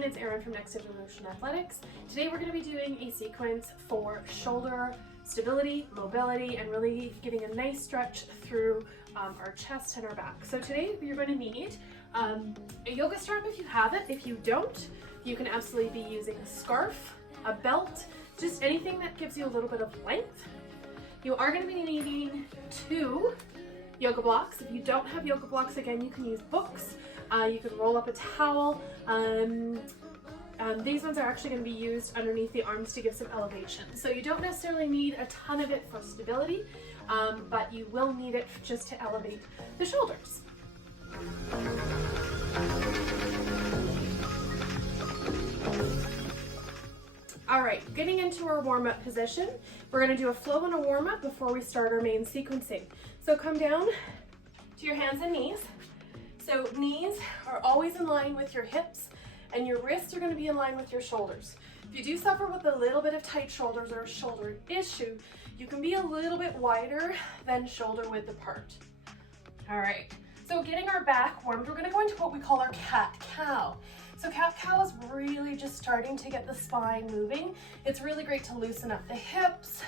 everyone, it's Erin from Next Evolution Athletics. Today we're going to be doing a sequence for shoulder stability, mobility, and really getting a nice stretch through our chest and our back. So today you're going to need a yoga strap if you have it. If you don't, you can absolutely be using a scarf, a belt, just anything that gives you a little bit of length. You are going to be needing 2 yoga blocks. If you don't have yoga blocks, again, you can use books. You can roll up a towel. These ones are actually going to be used underneath the arms to give some elevation. So you don't necessarily need a ton of it for stability, but you will need it just to elevate the shoulders. All right, getting into our warm-up position, we're going to do a flow and a warm-up before we start our main sequencing. So come down to your hands and knees. So knees are always in line with your hips, and your wrists are going to be in line with your shoulders. If you do suffer with a little bit of tight shoulders or a shoulder issue, you can be a little bit wider than shoulder width apart. All right, so getting our back warmed, we're going to go into what we call our cat-cow. So cat-cow is really just starting to get the spine moving. It's really great to loosen up the hips.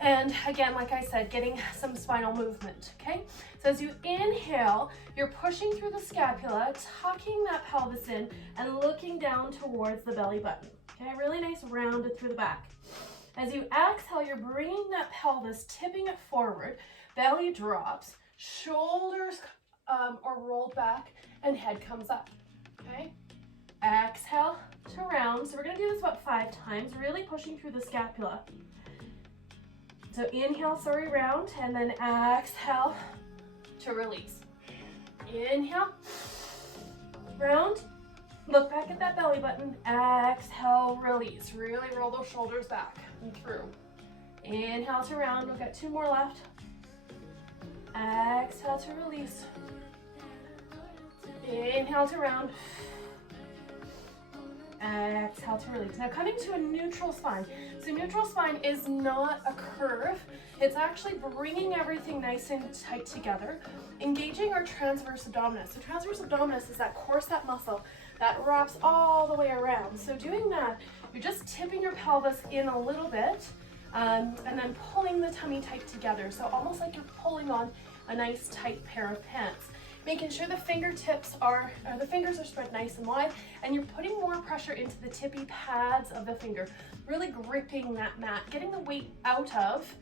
And again, like I said, getting some spinal movement, okay? So as you inhale, you're pushing through the scapula, tucking that pelvis in, and looking down towards the belly button, okay? Really nice rounded through the back. As you exhale, you're bringing that pelvis, tipping it forward, belly drops, shoulders are rolled back, and head comes up, okay? Exhale to round. So we're gonna do this about 5 times, really pushing through the scapula. So inhale, round, and then exhale to release. Inhale, round, look back at that belly button, exhale, release. Really roll those shoulders back and through. Inhale to round, we've got 2 more left. Exhale to release. Inhale to round. Exhale to release. Now coming to a neutral spine. So neutral spine is not a curve. It's actually bringing everything nice and tight together, engaging our transverse abdominis. So transverse abdominis is that corset muscle that wraps all the way around. So doing that, you're just tipping your pelvis in a little bit and then pulling the tummy tight together. So almost like you're pulling on a nice tight pair of pants. Making sure the fingertips are, the fingers are spread nice and wide, and you're putting more pressure into the tippy pads of the finger, really gripping that mat, getting the weight out of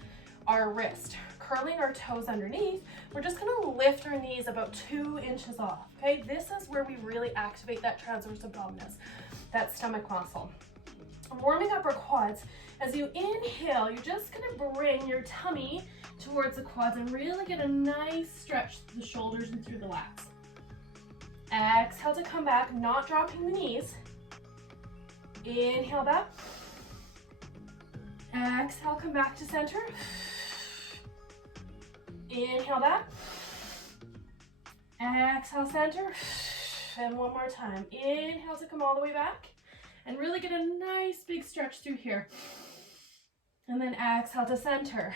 our wrist, curling our toes underneath. We're just gonna lift our knees about 2 inches off, okay? This is where we really activate that transverse abdominis, that stomach muscle. Warming up our quads. As you inhale, you're just gonna bring your tummy towards the quads and really get a nice stretch through the shoulders and through the lats. Exhale to come back, not dropping the knees. Inhale back. Exhale, come back to center. Inhale back. Exhale, center. And one more time. Inhale to come all the way back. And really get a nice big stretch through here. And then exhale to center.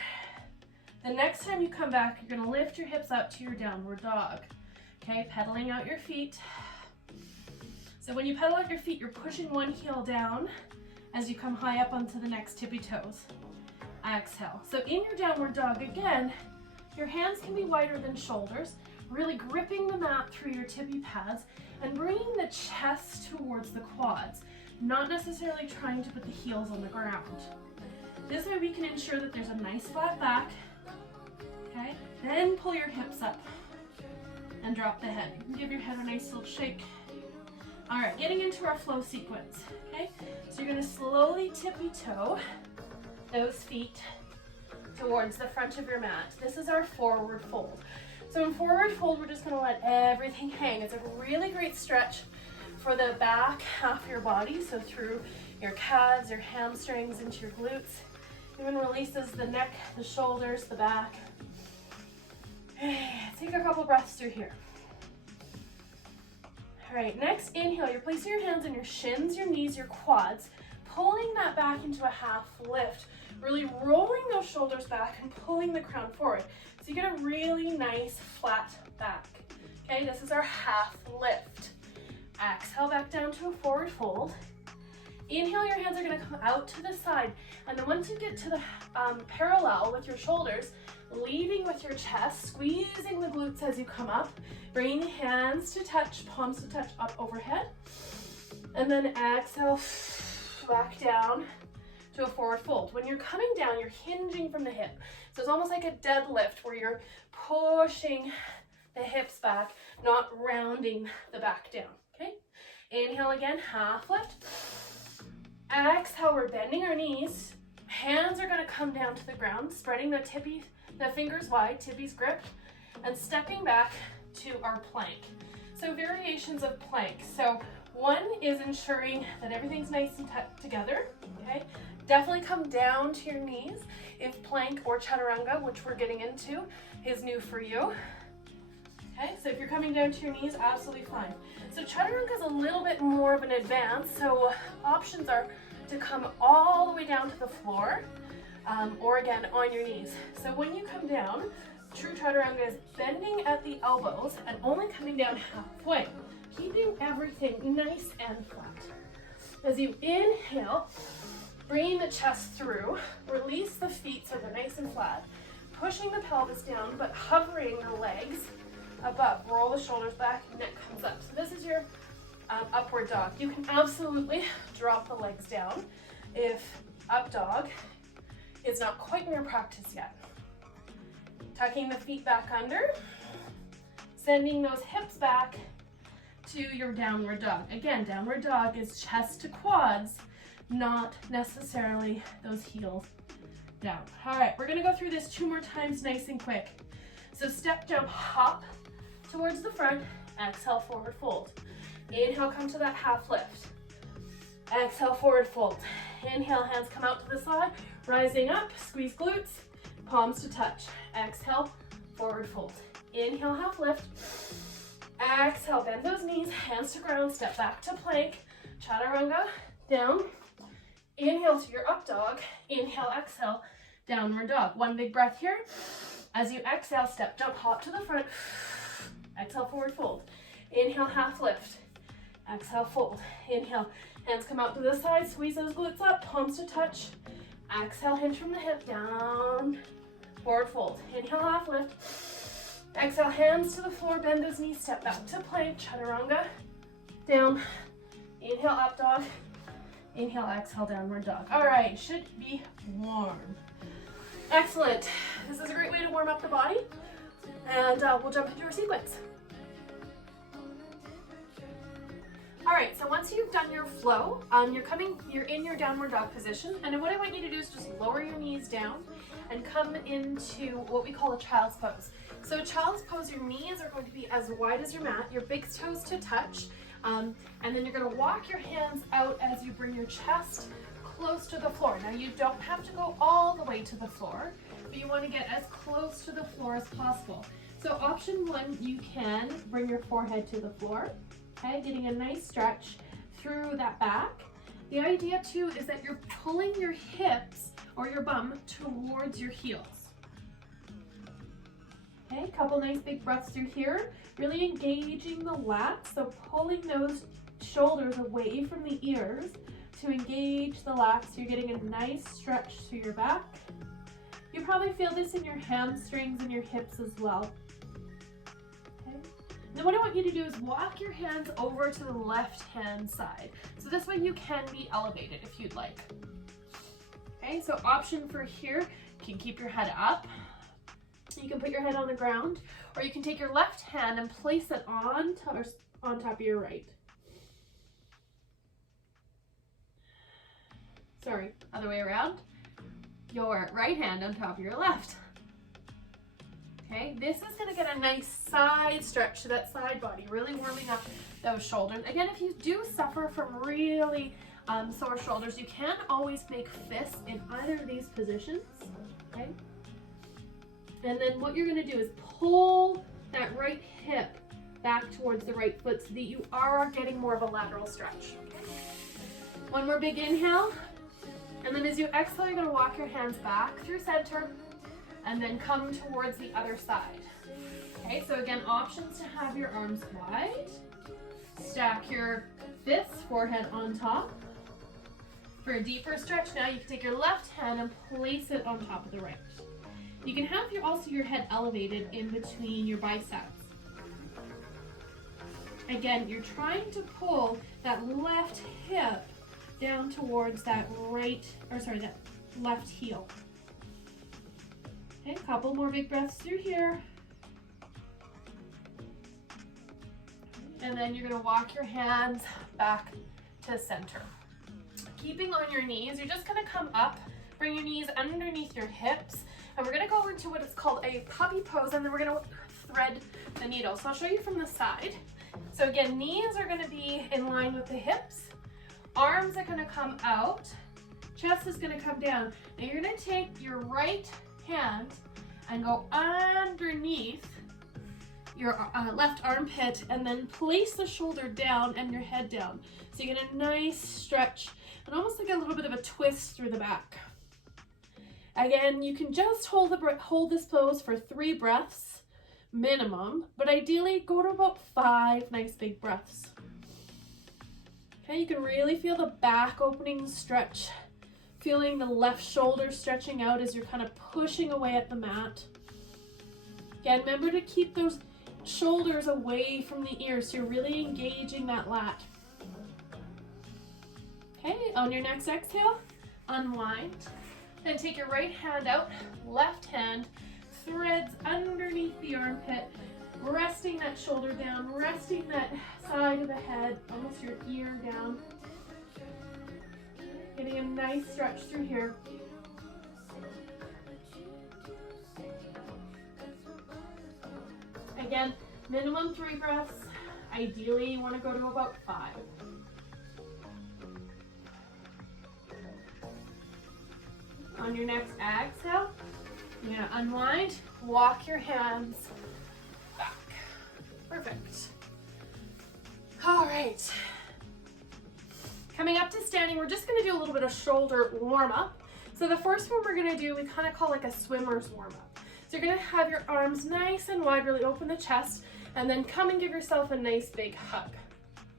The next time you come back, you're gonna lift your hips up to your downward dog. Okay, pedaling out your feet. So when you pedal out your feet, you're pushing one heel down as you come high up onto the next tippy toes. Exhale. So in your downward dog, again, your hands can be wider than shoulders, really gripping the mat through your tippy pads and bringing the chest towards the quads, not necessarily trying to put the heels on the ground. This way we can ensure that there's a nice flat back. Okay, then pull your hips up and drop the head. You can give your head a nice little shake. All right, getting into our flow sequence, okay? So you're gonna slowly tippy toe those feet towards the front of your mat. This is our forward fold. So in forward fold, we're just gonna let everything hang. It's a really great stretch for the back half of your body, so through your calves, your hamstrings, into your glutes. Even releases the neck, the shoulders, the back. Take a couple breaths through here. All right, next inhale, you're placing your hands on your shins, your knees, your quads, pulling that back into a half lift, really rolling those shoulders back and pulling the crown forward. So you get a really nice flat back. Okay, this is our half lift. Exhale back down to a forward fold. Inhale, your hands are gonna come out to the side. And then once you get to the parallel with your shoulders, leading with your chest, squeezing the glutes as you come up, bringing the hands to touch, palms to touch up overhead. And then exhale, back down to a forward fold. When you're coming down, you're hinging from the hip. So it's almost like a deadlift where you're pushing the hips back, not rounding the back down, okay? Inhale again, half lift. Exhale, we're bending our knees. Hands are gonna come down to the ground, spreading the fingers wide, tippies gripped, and stepping back to our plank. So variations of plank. So one is ensuring that everything's nice and tucked together, okay? Definitely come down to your knees if plank or chaturanga, which we're getting into, is new for you. Okay, so if you're coming down to your knees, absolutely fine. So chaturanga is a little bit more of an advance, so options are to come all the way down to the floor, or again, on your knees. So when you come down, true chaturanga is bending at the elbows and only coming down halfway, keeping everything nice and flat. As you inhale, bringing the chest through, release the feet so they're nice and flat, pushing the pelvis down, but hovering the legs above. Roll the shoulders back, neck comes up. So this is your upward dog. You can absolutely drop the legs down if up dog is not quite in your practice yet. Tucking the feet back under, sending those hips back to your downward dog. Again, downward dog is chest to quads, not necessarily those heels down. All right, we're gonna go through this 2 more times nice and quick. So step, jump, hop towards the front, exhale, forward fold. Inhale, come to that half lift. Exhale, forward fold. Inhale, hands come out to the side, rising up, squeeze glutes, palms to touch. Exhale, forward fold. Inhale, half lift. Exhale, bend those knees, hands to ground, step back to plank, chaturanga, down. Inhale to your up dog, inhale, exhale, downward dog. One big breath here. As you exhale, step, jump, hop to the front. Exhale, forward fold. Inhale, half lift. Exhale, fold. Inhale, hands come out to the side, squeeze those glutes up, palms to touch. Exhale, hinge from the hip, down, forward fold. Inhale, half lift. Exhale, hands to the floor, bend those knees, step back to plank, chaturanga, down. Inhale, up dog. Inhale, exhale, downward dog. All right, should be warm. Excellent. This is a great way to warm up the body, and we'll jump into our sequence. All right, so once you've done your flow, you're in your downward dog position, and then what I want you to do is just lower your knees down and come into what we call a child's pose. So child's pose, your knees are going to be as wide as your mat, your big toes to touch, and then you're gonna walk your hands out as you bring your chest close to the floor. Now you don't have to go all the way to the floor, but you wanna get as close to the floor as possible. So option 1, you can bring your forehead to the floor, okay, getting a nice stretch through that back. The idea too is that you're pulling your hips or your bum towards your heels. Okay, couple nice big breaths through here, really engaging the lats, so pulling those shoulders away from the ears to engage the lats. So you're getting a nice stretch through your back. You probably feel this in your hamstrings and your hips as well. Okay. Then what I want you to do is walk your hands over to the left-hand side. So this way you can be elevated if you'd like. Okay, so option for here, you can keep your head up. You can put your head on the ground, or you can take your left hand and place it on top of your right. Sorry, other way around. Your right hand on top of your left. Okay, this is gonna get a nice side stretch to that side body, really warming up those shoulders. Again, if you do suffer from really sore shoulders, you can always make fists in either of these positions, okay? And then what you're gonna do is pull that right hip back towards the right foot so that you are getting more of a lateral stretch. One more big inhale. And then as you exhale, you're gonna walk your hands back through center and then come towards the other side. Okay, so again, options to have your arms wide Stack your fists, forehead on top. For a deeper stretch now, you can take your left hand and place it on top of the right. You can have also your head elevated in between your biceps. Again, you're trying to pull that left hip down towards that that left heel. Okay, a couple more big breaths through here. And then you're gonna walk your hands back to center. Keeping on your knees, you're just gonna come up, bring your knees underneath your hips, and we're gonna go into what is called a puppy pose, and then we're gonna thread the needle. So I'll show you from the side. So again, knees are gonna be in line with the hips, arms are gonna come out, chest is gonna come down. Now you're gonna take your right hand and go underneath your left armpit and then place the shoulder down and your head down. So you get a nice stretch and almost like a little bit of a twist through the back. Again, you can just hold this pose for 3 breaths minimum, but ideally go to about 5 nice big breaths. Okay, you can really feel the back opening stretch, feeling the left shoulder stretching out as you're kind of pushing away at the mat. Again, remember to keep those shoulders away from the ears, so you're really engaging that lat. Okay, on your next exhale, unwind. Then take your right hand out, left hand threads underneath the armpit, resting that shoulder down, resting that side of the head, almost your ear down. Getting a nice stretch through here. Again, minimum 3 breaths. Ideally, you want to go to about 5. On your next exhale, you're going to unwind, walk your hands back. Perfect. All right. Coming up to standing, we're just going to do a little bit of shoulder warm up. So the first one we're going to do, we kind of call like a swimmer's warm up. So you're going to have your arms nice and wide, really open the chest, and then come and give yourself a nice big hug.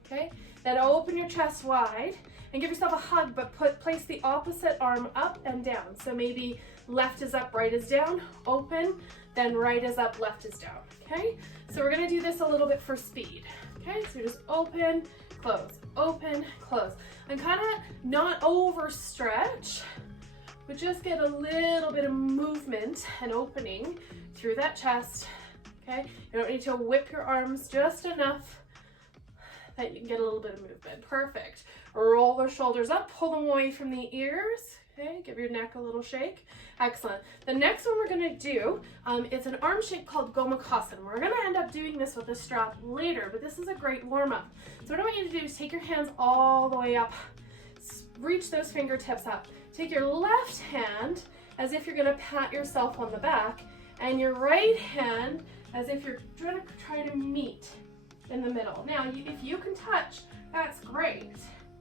Okay? Then open your chest wide and give yourself a hug, but place the opposite arm up and down. So maybe left is up, right is down, open, then right is up, left is down. Okay? So we're going to do this a little bit for speed. Okay? So just open, close, open, close. And kind of not overstretch, but just get a little bit of movement and opening through that chest. Okay? You don't need to whip your arms, just enough that you can get a little bit of movement. Perfect. Roll the shoulders up, pull them away from the ears. Okay, give your neck a little shake. Excellent. The next one we're going to do, it's an arm shake called Gomukhasana. We're going to end up doing this with a strap later, but this is a great warm-up. So what I want you to do is take your hands all the way up. Reach those fingertips up. Take your left hand as if you're going to pat yourself on the back, and your right hand as if you're trying to meet in the middle. Now, if you can touch, that's great.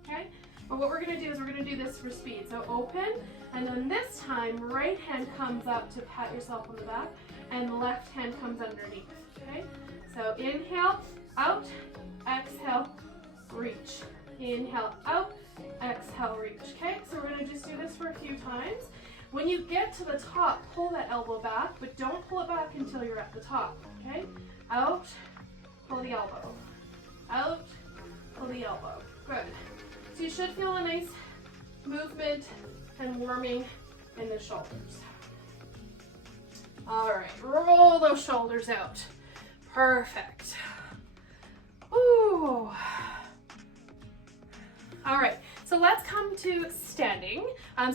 Okay? But what we're going to do is we're going to do this for speed. So open, and then this time, right hand comes up to pat yourself on the back, and left hand comes underneath. Okay? So inhale, out, exhale, reach. Inhale, out, exhale, reach. Okay? So we're going to just do this for a few times. When you get to the top, pull that elbow back, but don't pull it back until you're at the top. Okay? Out, pull the elbow. Out, pull the elbow. Good. So you should feel a nice movement and warming in the shoulders. All right, roll those shoulders out. Perfect. Ooh. All right, so let's come to standing.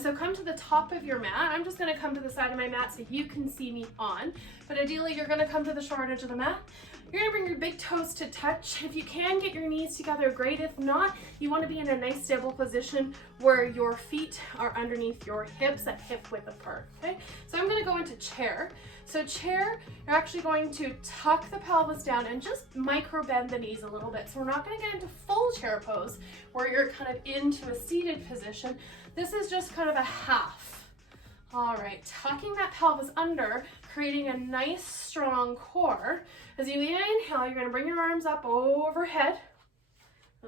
So come to the top of your mat. I'm just gonna come to the side of my mat so you can see me on, but ideally you're gonna come to the short edge of the mat. You're gonna bring your big toes to touch. If you can get your knees together, great. If not, you wanna be in a nice stable position where your feet are underneath your hips at hip width apart, okay? So I'm gonna go into chair. So chair, you're actually going to tuck the pelvis down and just micro bend the knees a little bit. So we're not gonna get into full chair pose where you're kind of into a seated position. This is just kind of a half. All right, tucking that pelvis under, creating a nice strong core. As you inhale, you're gonna bring your arms up overhead.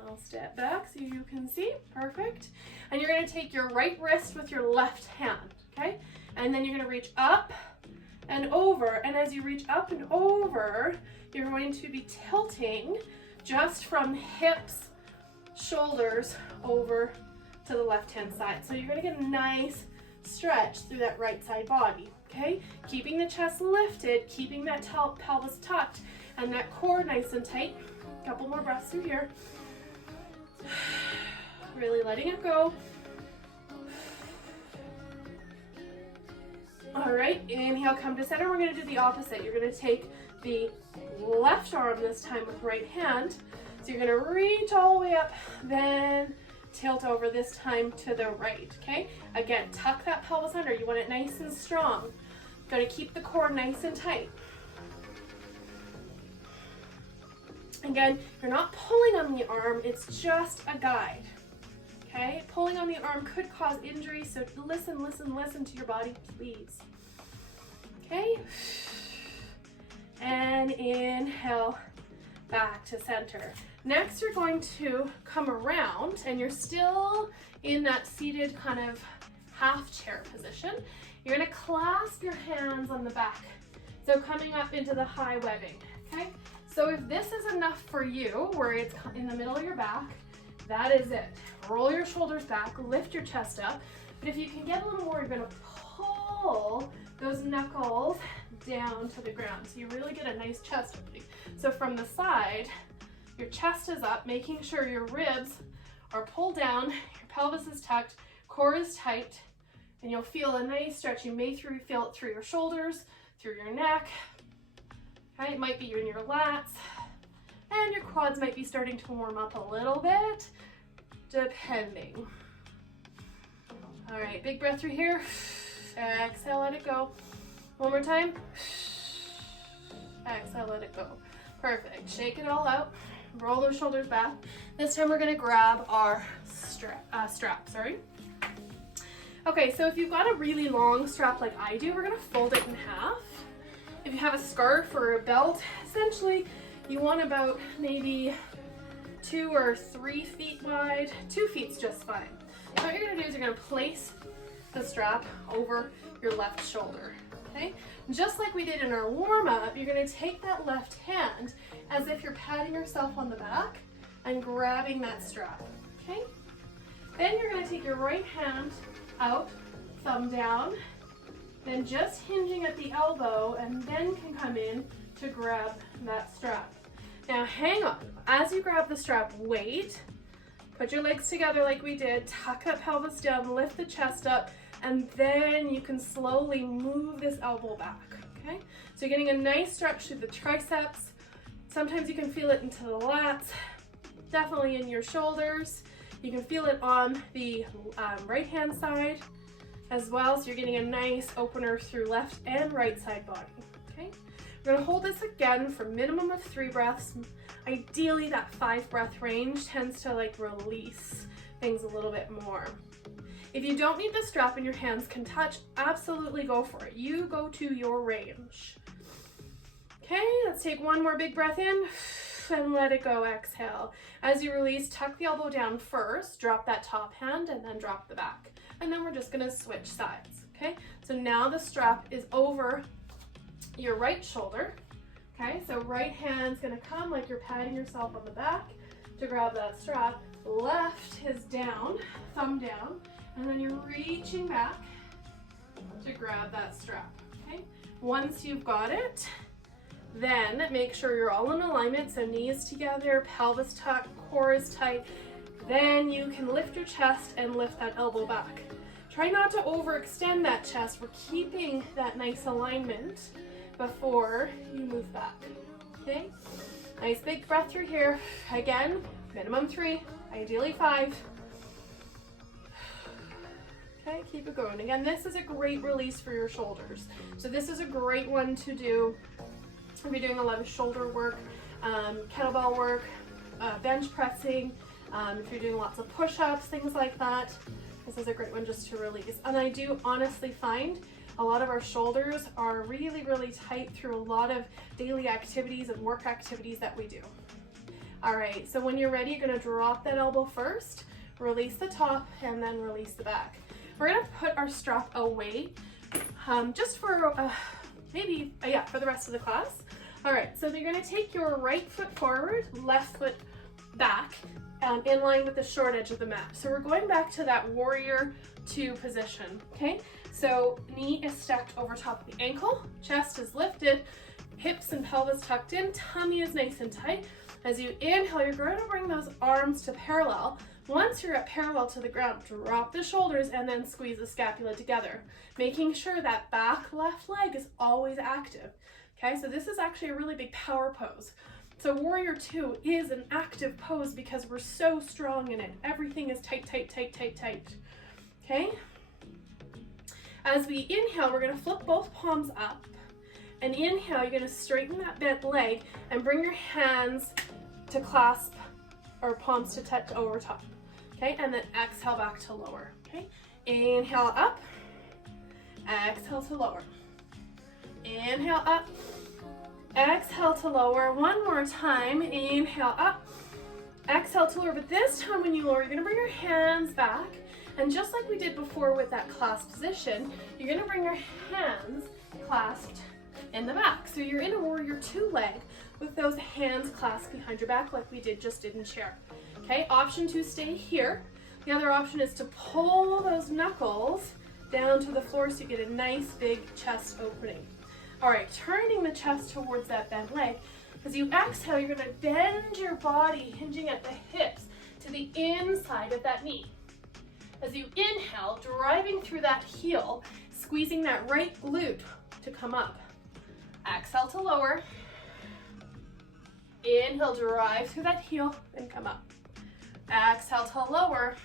I'll step back so you can see. Perfect. And you're going to take your right wrist with your left hand, okay? And then you're going to reach up and over. And as you reach up and over, you're going to be tilting just from hips, shoulders over to the left-hand side. So you're going to get a nice stretch through that right side body, okay? Keeping the chest lifted, keeping that pelvis tucked, and that core nice and tight. A couple more breaths through here. Really letting it go. All right, inhale, come to center. We're going to do the opposite. You're going to take the left arm this time with right hand. So you're going to reach all the way up, then tilt over this time to the right, okay? Again, tuck that pelvis under. You want it nice and strong. Got to keep the core nice and tight. Again, you're not pulling on the arm, it's just a guide, okay? Pulling on the arm could cause injury, so listen to your body, please. Okay? And inhale, back to center. Next, you're going to come around, and you're still in that seated kind of half chair position. You're gonna clasp your hands on the back. So coming up into the high webbing, okay? So if this is enough for you, where it's in the middle of your back, that is it. Roll your shoulders back, lift your chest up. But if you can get a little more, you're gonna pull those knuckles down to the ground. So you really get a nice chest opening. So from the side, your chest is up, making sure your ribs are pulled down, your pelvis is tucked, core is tight, and you'll feel a nice stretch. You may feel it through your shoulders, through your neck. Okay, it might be in your lats, and your quads might be starting to warm up a little bit, depending. All right, big breath through here. Exhale, let it go. One more time. Exhale, let it go. Perfect. Shake it all out. Roll those shoulders back. This time we're gonna grab our strap, sorry. Okay, so if you've got a really long strap like I do, we're gonna fold it in half. If you have a scarf or a belt, essentially you want about maybe 2 or 3 feet wide. 2 feet's just fine. So what you're gonna do is you're gonna place the strap over your left shoulder, okay? Just like we did in our warm-up, you're gonna take that left hand as if you're patting yourself on the back and grabbing that strap, okay? Then you're gonna take your right hand out, thumb down, then just hinging at the elbow, and then can come in to grab that strap. Now hang on. As you grab the strap, wait. Put your legs together like we did. Tuck that pelvis down, lift the chest up, and then you can slowly move this elbow back, okay? So you're getting a nice stretch through the triceps. Sometimes you can feel it into the lats, definitely in your shoulders. You can feel it on the right-hand side as well, so you're getting a nice opener through left and right side body, okay? We're gonna hold this again for a minimum of 3 breaths. Ideally, that 5 breath range tends to like release things a little bit more. If you don't need the strap and your hands can touch, absolutely go for it. You go to your range. Okay, let's take one more big breath in and let it go, exhale. As you release, tuck the elbow down first, drop that top hand, and then drop the back. And then we're just gonna switch sides, okay? So now the strap is over your right shoulder, okay? So right hand's gonna come like you're patting yourself on the back to grab that strap. Left is down, thumb down, and then you're reaching back to grab that strap, okay? Once you've got it, then make sure you're all in alignment, so knees together, pelvis tucked, core is tight. Then you can lift your chest and lift that elbow back. Try not to overextend that chest. We're keeping that nice alignment before you move back, okay? Nice big breath through here. Again, minimum 3, ideally 5. Okay, keep it going. Again, this is a great release for your shoulders. So this is a great one to do if you're doing a lot of shoulder work, kettlebell work, bench pressing, if you're doing lots of push-ups, things like that. This is a great one just to release. And I do honestly find a lot of our shoulders are really, really tight through a lot of daily activities and work activities that we do. All right, so when you're ready, you're gonna drop that elbow first, release the top, and then release the back. We're gonna put our strap away just for for the rest of the class. All right, so you're gonna take your right foot forward, left foot back, in line with the short edge of the mat. So we're going back to that warrior two position, okay? So knee is stacked over top of the ankle, chest is lifted, hips and pelvis tucked in, tummy is nice and tight. As you inhale, you're going to bring those arms to parallel. Once you're at parallel to the ground, drop the shoulders and then squeeze the scapula together, making sure that back left leg is always active. Okay, so this is actually a really big power pose. So warrior two is an active pose because we're so strong in it. Everything is tight, tight, tight, tight, tight. Okay? As we inhale, we're gonna flip both palms up. And inhale, you're gonna straighten that bent leg and bring your hands to clasp or palms to touch over top. Okay, and then exhale back to lower. Okay, inhale up, exhale to lower. Inhale up, exhale to lower. One more time, inhale up, exhale to lower. But this time when you lower, you're gonna bring your hands back. And just like we did before with that clasped position, you're gonna bring your hands clasped in the back. So you're in a warrior two leg with those hands clasped behind your back like we just did in chair. Okay, option two, stay here. The other option is to pull those knuckles down to the floor so you get a nice big chest opening. All right, turning the chest towards that bent leg. As you exhale, you're gonna bend your body, hinging at the hips to the inside of that knee. As you inhale, driving through that heel, squeezing that right glute to come up. Exhale to lower. Inhale, drive through that heel and come up. Exhale to lower.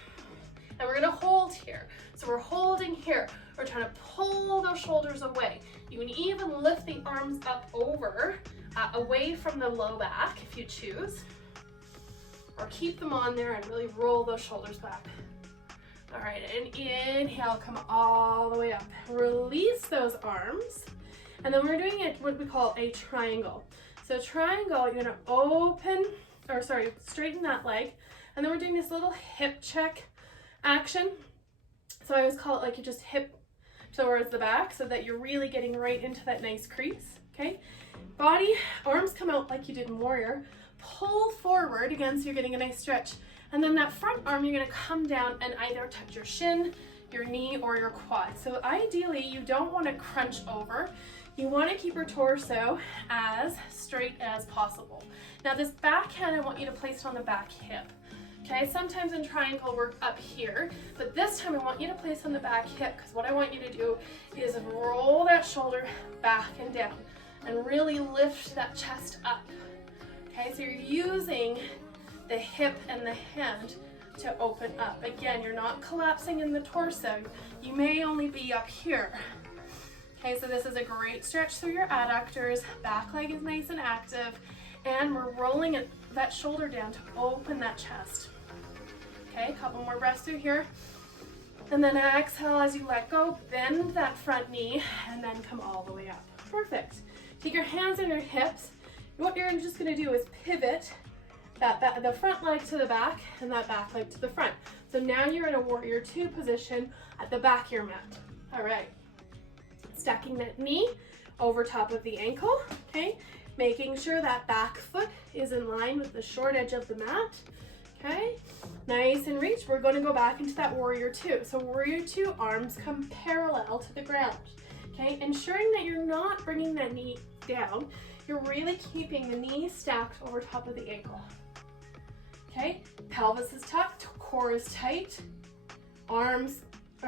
And we're gonna hold here. So we're holding here. We're trying to pull those shoulders away. You can even lift the arms up over, away from the low back if you choose. Or keep them on there and really roll those shoulders back. All right, and inhale, come all the way up. Release those arms. And then we're doing it what we call a triangle. So triangle, you're gonna straighten that leg. And then we're doing this little hip check action. So I always call it like you just hip towards the back so that you're really getting right into that nice crease, okay? Body, arms come out like you did in warrior. Pull forward again so you're getting a nice stretch. And then that front arm, you're gonna come down and either touch your shin, your knee, or your quad. So ideally, you don't wanna crunch over. You wanna keep your torso as straight as possible. Now this backhand, I want you to place it on the back hip. Okay, sometimes in triangle we're up here, but this time I want you to place on the back hip because what I want you to do is roll that shoulder back and down and really lift that chest up. Okay, so you're using the hip and the hand to open up. Again, you're not collapsing in the torso. You may only be up here. Okay, so this is a great stretch through your adductors. Back leg is nice and active, and we're rolling that shoulder down to open that chest. Okay, a couple more breaths through here. And then exhale as you let go, bend that front knee, and then come all the way up. Perfect. Take your hands on your hips. What you're just gonna do is pivot the front leg to the back and that back leg to the front. So now you're in a warrior two position at the back of your mat. All right. Stacking that knee over top of the ankle, okay? Making sure that back foot is in line with the short edge of the mat, okay? Nice and reach. We're going to go back into that warrior two. So warrior two, arms come parallel to the ground, okay? Ensuring that you're not bringing that knee down. You're really keeping the knee stacked over top of the ankle, okay? Pelvis is tucked, core is tight,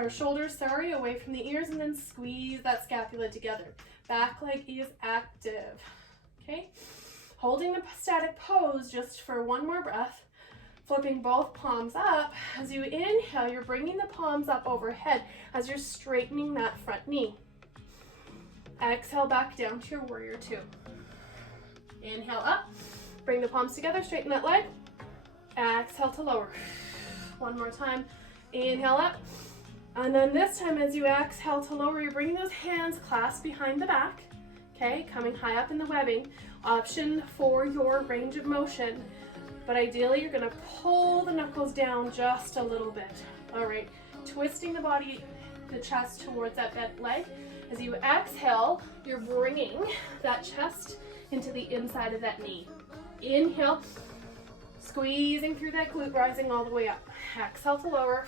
shoulders, away from the ears, and then squeeze that scapula together. Back leg is active, okay? Holding the static pose just for one more breath, flipping both palms up. As you inhale, you're bringing the palms up overhead as you're straightening that front knee. Exhale back down to your warrior two. Inhale up, bring the palms together, straighten that leg. Exhale to lower. One more time, inhale up. And then this time as you exhale to lower, you're bringing those hands clasped behind the back, okay? Coming high up in the webbing. Option for your range of motion. but ideally you're gonna pull the knuckles down just a little bit. All right, twisting the body, the chest towards that bent leg. As you exhale, you're bringing that chest into the inside of that knee. Inhale, squeezing through that glute, rising all the way up. Exhale to lower.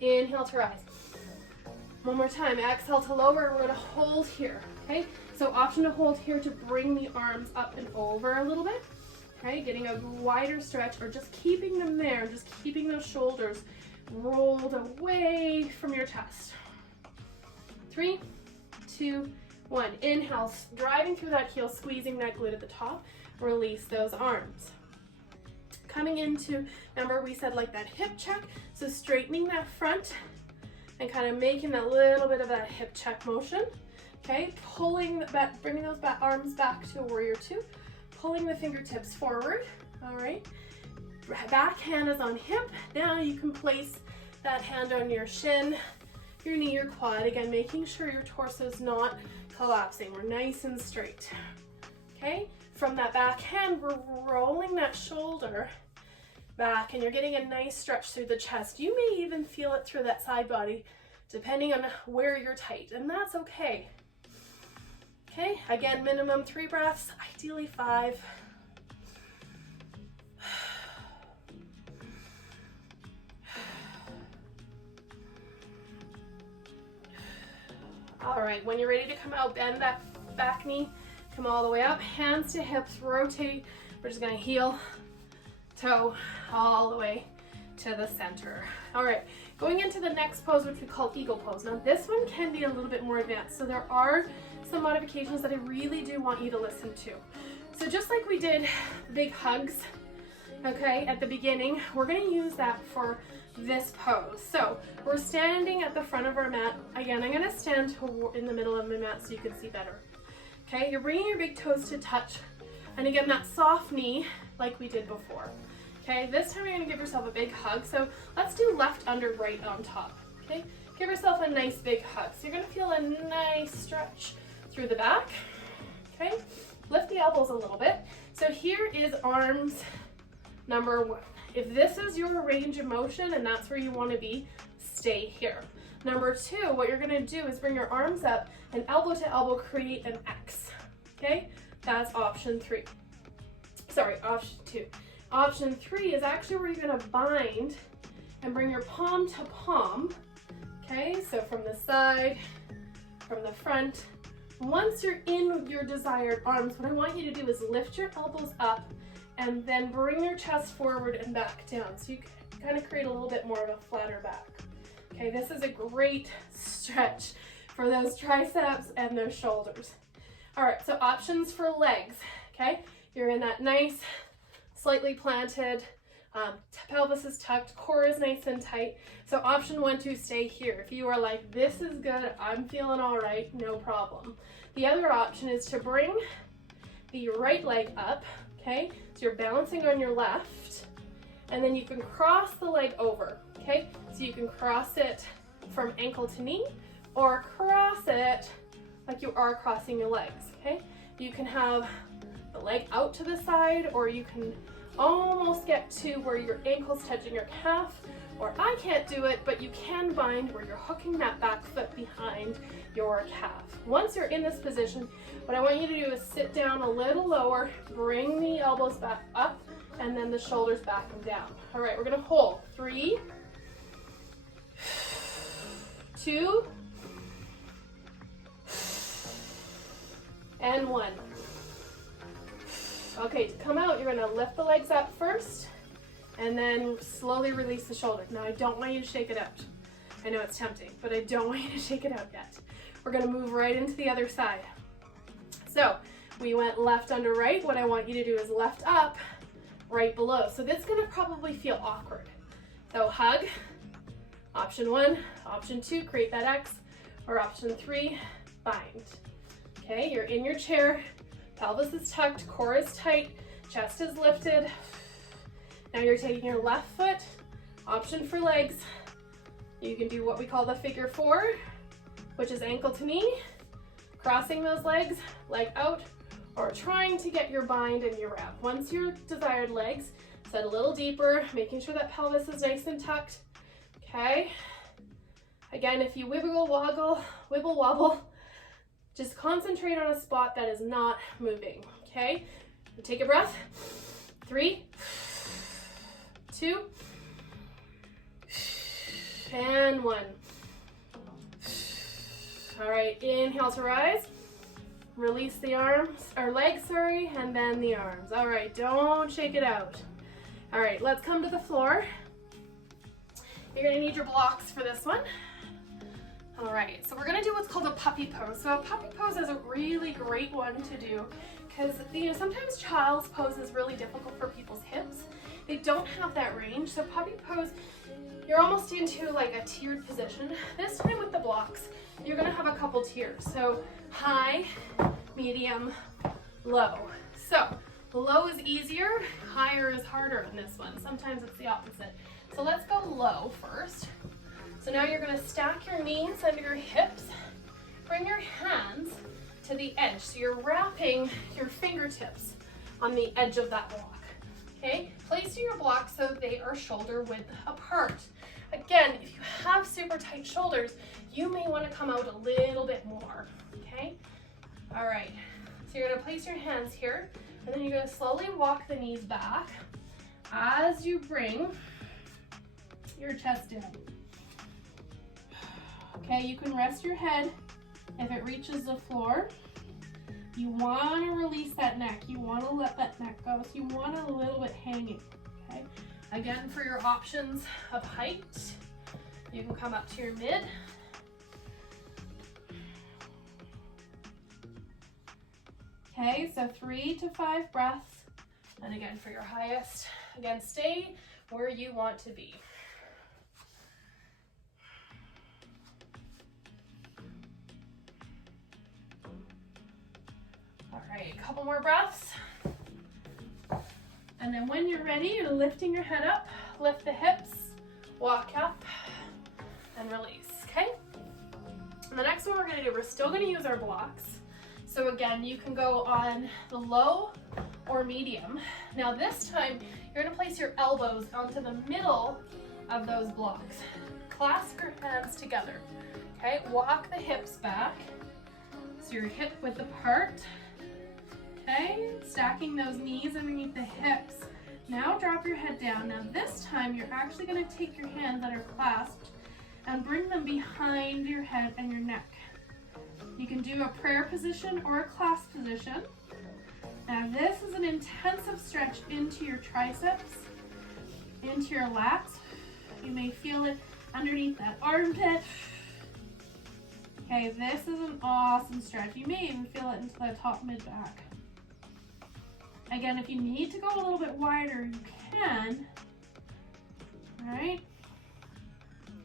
Inhale to rise. One more time, exhale to lower. We're gonna hold here, okay? So option to hold here to bring the arms up and over a little bit, okay? Getting a wider stretch, or just keeping them there, just keeping those shoulders rolled away from your chest. 3, 2, 1. Inhale, driving through that heel, squeezing that glute at the top. Release those arms. Coming into, remember we said like that hip check, so straightening that front and kind of making a little bit of that hip check motion. Okay, pulling back, bringing those arms back to a warrior two, pulling the fingertips forward. All right, back hand is on hip. Now you can place that hand on your shin, your knee, your quad. Again, making sure your torso is not collapsing. We're nice and straight. Okay, from that back hand, we're rolling that shoulder back, and you're getting a nice stretch through the chest. You may even feel it through that side body, depending on where you're tight, and that's okay. Okay, again, minimum 3 breaths, ideally 5. All right, when you're ready to come out, bend that back knee, come all the way up, hands to hips, rotate. We're just gonna heel, toe, all the way to the center. All right, going into the next pose, which we call eagle pose. Now this one can be a little bit more advanced, so there are some modifications that I really do want you to listen to. So just like we did big hugs, okay, at the beginning, we're gonna use that for this pose. So we're standing at the front of our mat. Again, I'm gonna stand in the middle of my mat so you can see better. Okay, you're bringing your big toes to touch. And again, that soft knee like we did before. Okay, this time you're gonna give yourself a big hug. So let's do left under right on top. Okay, give yourself a nice big hug. So you're gonna feel a nice stretch through the back. Okay, lift the elbows a little bit. So here is arms number 1. If this is your range of motion and that's where you wanna be, stay here. Number 2, what you're gonna do is bring your arms up and elbow to elbow create an X. Okay, that's option 3. Sorry, option 2. Option 3 is actually where you're gonna bind and bring your palm to palm. Okay, so from the side, from the front. Once you're in your desired arms, what I want you to do is lift your elbows up and then bring your chest forward and back down. So you can kind of create a little bit more of a flatter back. Okay, this is a great stretch for those triceps and those shoulders. All right, so options for legs, okay? You're in that nice, slightly planted, pelvis is tucked, core is nice and tight. So option 1, 2, stay here. If you are like, this is good, I'm feeling all right, no problem. The other option is to bring the right leg up, okay? So you're balancing on your left, and then you can cross the leg over, okay? So you can cross it from ankle to knee, or cross it like you are crossing your legs, okay? You can have the leg out to the side, or you can almost get to where your ankle's touching your calf, or I can't do it, but you can bind where you're hooking that back foot behind your calf. Once you're in this position, what I want you to do is sit down a little lower, bring the elbows back up, and then the shoulders back and down. All right, we're gonna hold. 3, 2, and 1. Okay, to come out, you're gonna lift the legs up first, and then slowly release the shoulders. Now, I don't want you to shake it out. I know it's tempting, but I don't want you to shake it out yet. We're gonna move right into the other side. So, we went left under right. What I want you to do is left up, right below. So this is gonna probably feel awkward. So hug, option 1, option 2, create that X, or option 3, bind. Okay, you're in your chair, pelvis is tucked, core is tight, chest is lifted. Now you're taking your left foot, option for legs. You can do what we call the figure 4, which is ankle to knee, crossing those legs, leg out, or trying to get your bind and your rep. Once your desired legs, set a little deeper, making sure that pelvis is nice and tucked. Okay. Again, if you wibble wobble, just concentrate on a spot that is not moving. Okay. Take a breath. 3, 2, and 1. All right, inhale to rise. Release the arms, or legs, sorry, and then the arms. All right, don't shake it out. All right, let's come to the floor. You're gonna need your blocks for this one. All right, so we're gonna do what's called a puppy pose. So a puppy pose is a really great one to do because, you know, sometimes child's pose is really difficult for people's hips. They don't have that range. So puppy pose, you're almost into like a tiered position. This time with the blocks, you're gonna have a couple tiers. So high, medium, low. So low is easier, higher is harder in this one. Sometimes it's the opposite. So let's go low first. So now you're gonna stack your knees under your hips. Bring your hands to the edge. So you're wrapping your fingertips on the edge of that block. Okay, place your blocks so they are shoulder width apart. Again, if you have super tight shoulders, you may want to come out a little bit more. Okay, all right. So you're gonna place your hands here, and then you're gonna slowly walk the knees back as you bring your chest down. Okay, you can rest your head if it reaches the floor. You want to release that neck. You want to let that neck go. So you want it a little bit hanging, okay? Again, for your options of height, you can come up to your mid. Okay, so 3 to 5 breaths. And again, for your highest, again, stay where you want to be. All right, a couple more breaths. And then when you're ready, you're lifting your head up, lift the hips, walk up, and release, okay? And the next one we're gonna do, we're still gonna use our blocks. So again, you can go on the low or medium. Now this time, you're gonna place your elbows onto the middle of those blocks. Clasp your hands together, okay? Walk the hips back, so your hip width apart. Okay, stacking those knees underneath the hips. Now drop your head down. Now this time you're actually going to take your hands that are clasped and bring them behind your head and your neck. You can do a prayer position or a clasp position. Now this is an intensive stretch into your triceps, into your lats. You may feel it underneath that armpit. Okay, this is an awesome stretch. You may even feel it into the top mid-back. Again, if you need to go a little bit wider, you can. All right.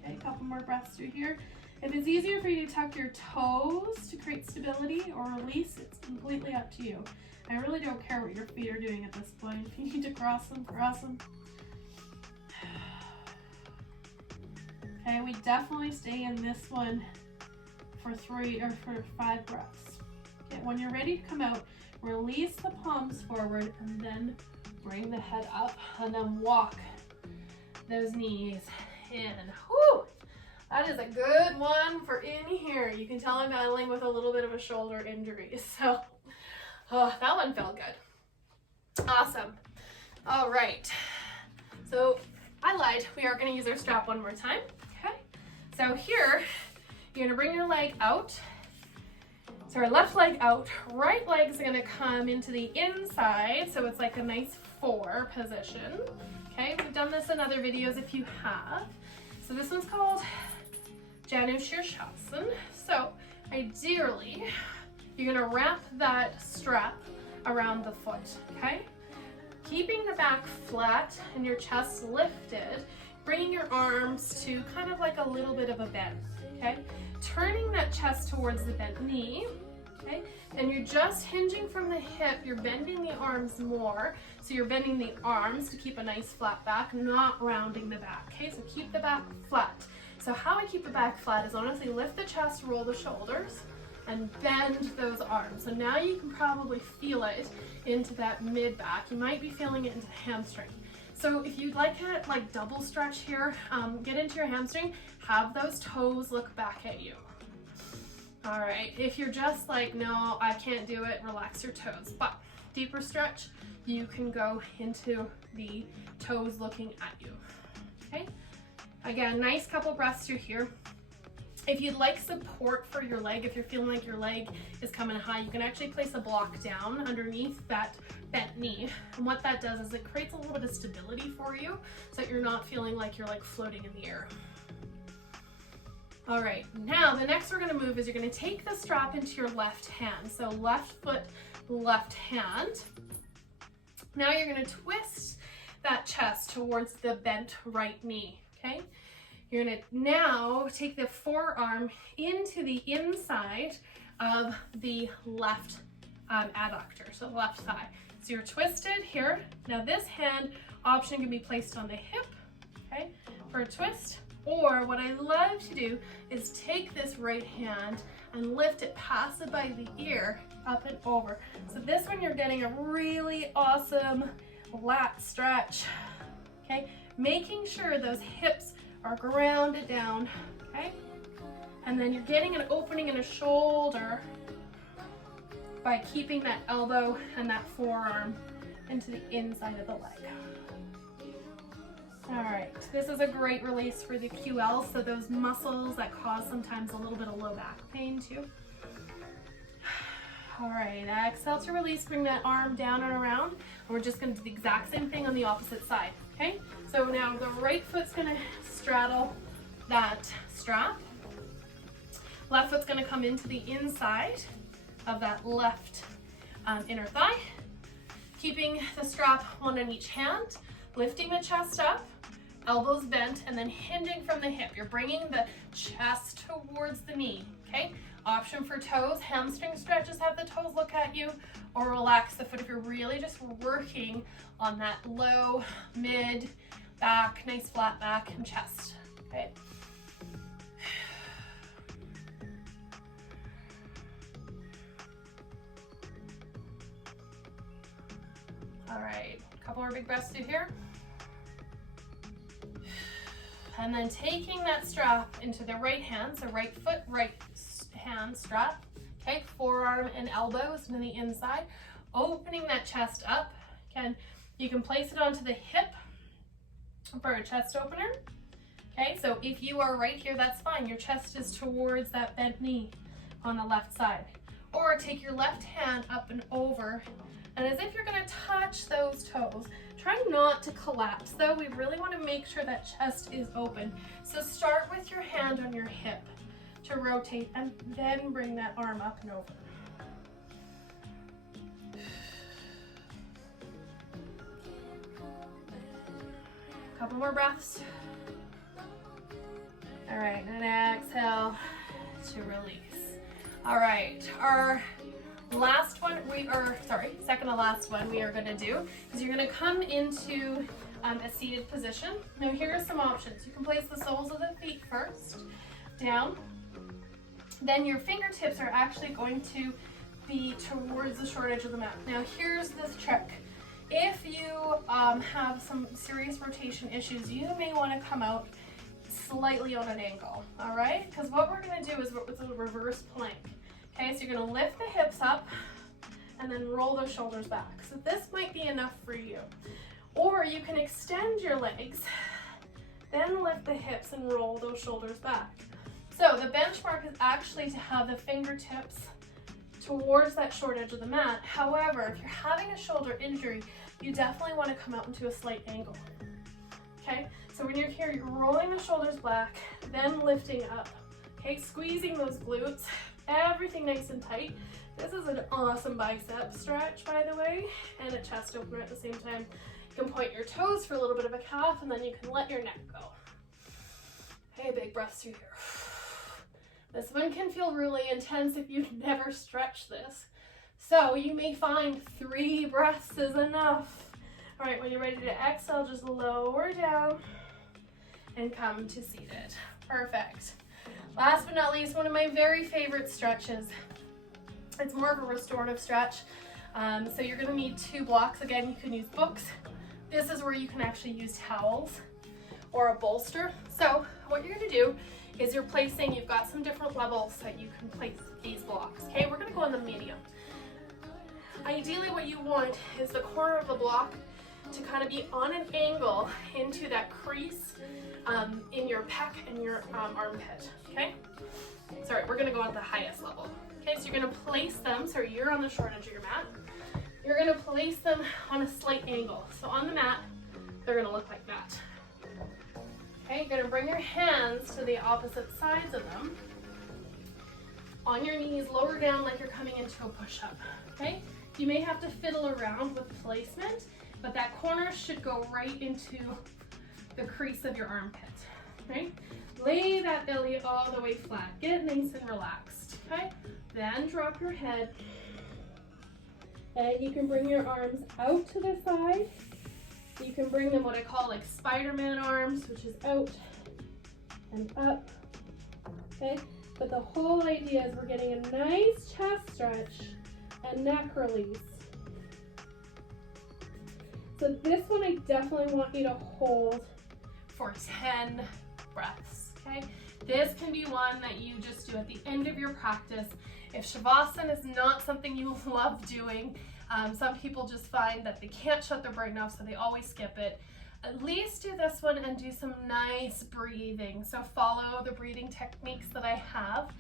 Okay, a couple more breaths through here. If it's easier for you to tuck your toes to create stability or release, it's completely up to you. I really don't care what your feet are doing at this point. If you need to cross them, cross them. Okay, we definitely stay in this one for 3 or for 5 breaths. Okay, when you're ready to come out, release the palms forward and then bring the head up and then walk those knees in. Whew! That is a good one for in here. You can tell I'm battling with a little bit of a shoulder injury, so that one felt good. Awesome. All right. So I lied. We are going to use our strap one more time. Okay. So here, you're going to bring your leg out. So our left leg out, right leg's gonna come into the inside, so it's like a nice 4 position. Okay, we've done this in other videos if you have. So this one's called Janu Shirshasana. So ideally, you're gonna wrap that strap around the foot, okay? Keeping the back flat and your chest lifted, bringing your arms to kind of like a little bit of a bend, okay? Turning that chest towards the bent knee, okay? And you're just hinging from the hip, you're bending the arms more. So you're bending the arms to keep a nice flat back, not rounding the back, okay? So keep the back flat. So how I keep the back flat is honestly lift the chest, roll the shoulders, and bend those arms. So now you can probably feel it into that mid back. You might be feeling it into the hamstring. So if you'd like a double stretch here, get into your hamstring, have those toes look back at you. All right, if you're just like, no, I can't do it, relax your toes. But deeper stretch, you can go into the toes looking at you, okay? Again, nice couple breaths through here. If you'd like support for your leg, if you're feeling like your leg is coming high, you can actually place a block down underneath that bent knee. And what that does is it creates a little bit of stability for you so that you're not feeling like you're like floating in the air. All right, now the next we're gonna move is you're gonna take the strap into your left hand. So left foot, left hand. Now you're gonna twist that chest towards the bent right knee, okay? You're gonna now take the forearm into the inside of the left adductor, so the left thigh. So you're twisted here. Now this hand option can be placed on the hip, okay, for a twist. Or what I love to do is take this right hand and lift it, pass it by the ear, up and over. So this one you're getting a really awesome lat stretch, okay? Making sure those hips are grounded down, okay? And then you're getting an opening in a shoulder by keeping that elbow and that forearm into the inside of the leg. All right, this is a great release for the QL, so those muscles that cause sometimes a little bit of low back pain too. All right, exhale to release, bring that arm down and around. And we're just gonna do the exact same thing on the opposite side, okay? So now the right foot's gonna straddle that strap. Left foot's gonna come into the inside of that left inner thigh. Keeping the strap one in each hand, lifting the chest up, elbows bent, and then hinging from the hip. You're bringing the chest towards the knee, okay? Option for toes, hamstring stretches, have the toes look at you, or relax the foot if you're really just working on that low, mid, back, nice flat back and chest, okay? All right, a couple more big breaths through here. And then taking that strap into the right hand, so right foot, right hand strap, okay? Forearm and elbows to the inside, opening that chest up. You can place it onto the hip for a chest opener, okay? So if you are right here, that's fine. Your chest is towards that bent knee on the left side. Or take your left hand up and over, and as if you're gonna touch those toes. Try not to collapse though. We really wanna make sure that chest is open. So start with your hand on your hip to rotate and then bring that arm up and over. Couple more breaths. All right, and exhale to release. All right, our last one, second to last one we are gonna do is you're gonna come into a seated position. Now here are some options. You can place the soles of the feet first, down. Then your fingertips are actually going to be towards the short edge of the mat. Now here's this trick. If you have some serious rotation issues, you may wanna come out slightly on an angle, all right? Because what we're gonna do is it's a reverse plank. Okay, so you're gonna lift the hips up and then roll those shoulders back. So this might be enough for you. Or you can extend your legs, then lift the hips and roll those shoulders back. So the benchmark is actually to have the fingertips towards that short edge of the mat. However, if you're having a shoulder injury, you definitely wanna come out into a slight angle. Okay, so when you're here, you're rolling the shoulders back, then lifting up. Okay, squeezing those glutes, everything nice and tight. This is an awesome bicep stretch, by the way, and a chest opener at the same time. You can point your toes for a little bit of a calf, and then you can let your neck go. Okay, big breaths through here. This one can feel really intense if you've never stretched this. So you may find 3 breaths is enough. All right, when you're ready to exhale, just lower down and come to seated. Perfect. Last but not least, one of my very favorite stretches, It's more of a restorative stretch. So you're gonna need 2 blocks. Again, you can use books. This is where you can actually use towels or a bolster. So what you're gonna do is you've got some different levels that you can place these blocks. Okay, we're gonna go on the medium. Ideally what you want is the corner of the block to kind of be on an angle into that crease in your pec and your armpit, okay? Sorry, we're gonna go at the highest level. Okay, so you're gonna place them, so you're on the short edge of your mat. You're gonna place them on a slight angle. So on the mat, they're gonna look like that. Okay, you're gonna bring your hands to the opposite sides of them. On your knees, lower down like you're coming into a push-up, okay? You may have to fiddle around with placement, but that corner should go right into the crease of your armpit, right? Lay that belly all the way flat. Get nice and relaxed, okay? Then drop your head, and you can bring your arms out to the side. You can bring them what I call like Spider-Man arms, which is out and up, okay? But the whole idea is we're getting a nice chest stretch and neck release. So this one I definitely want you to hold for 10 breaths, okay? This can be one that you just do at the end of your practice. If Shavasana is not something you love doing, some people just find that they can't shut their brain off, so they always skip it. At least do this one and do some nice breathing. So follow the breathing techniques that I have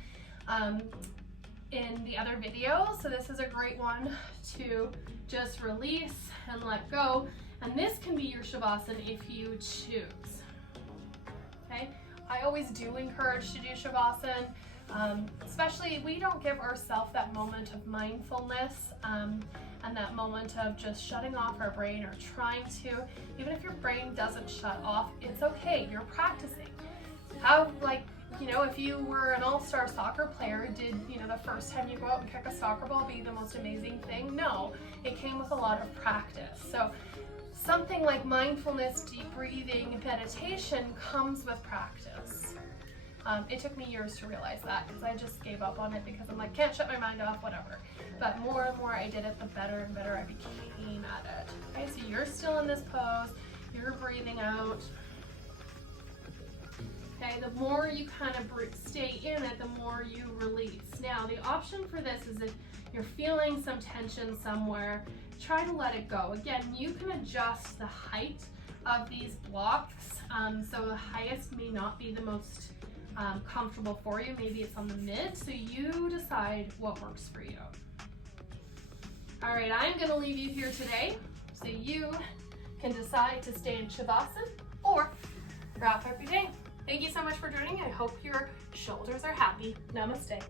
in the other videos. So this is a great one to just release and let go. And this can be your Shavasana if you choose, okay? I always do encourage to do Shavasana, especially we don't give ourselves that moment of mindfulness and that moment of just shutting off our brain or trying to. Even if your brain doesn't shut off, it's okay, you're practicing. How, like, you know, if you were an all-star soccer player, did, you know, the first time you go out and kick a soccer ball be the most amazing thing? No, it came with a lot of practice. So something like mindfulness, deep breathing, meditation comes with practice. It took me years to realize that because I just gave up on it because I'm like, can't shut my mind off, whatever. But more and more I did it, the better and better I became at it. Okay, so you're still in this pose, you're breathing out. Okay, the more you kind of stay in it, the more you release. Now, the option for this is if you're feeling some tension somewhere, try to let it go. Again, you can adjust the height of these blocks. So the highest may not be the most comfortable for you. Maybe it's on the mid, so you decide what works for you. All right, I'm gonna leave you here today so you can decide to stay in Shavasana or wrap up your day. Thank you so much for joining. I hope your shoulders are happy. Namaste.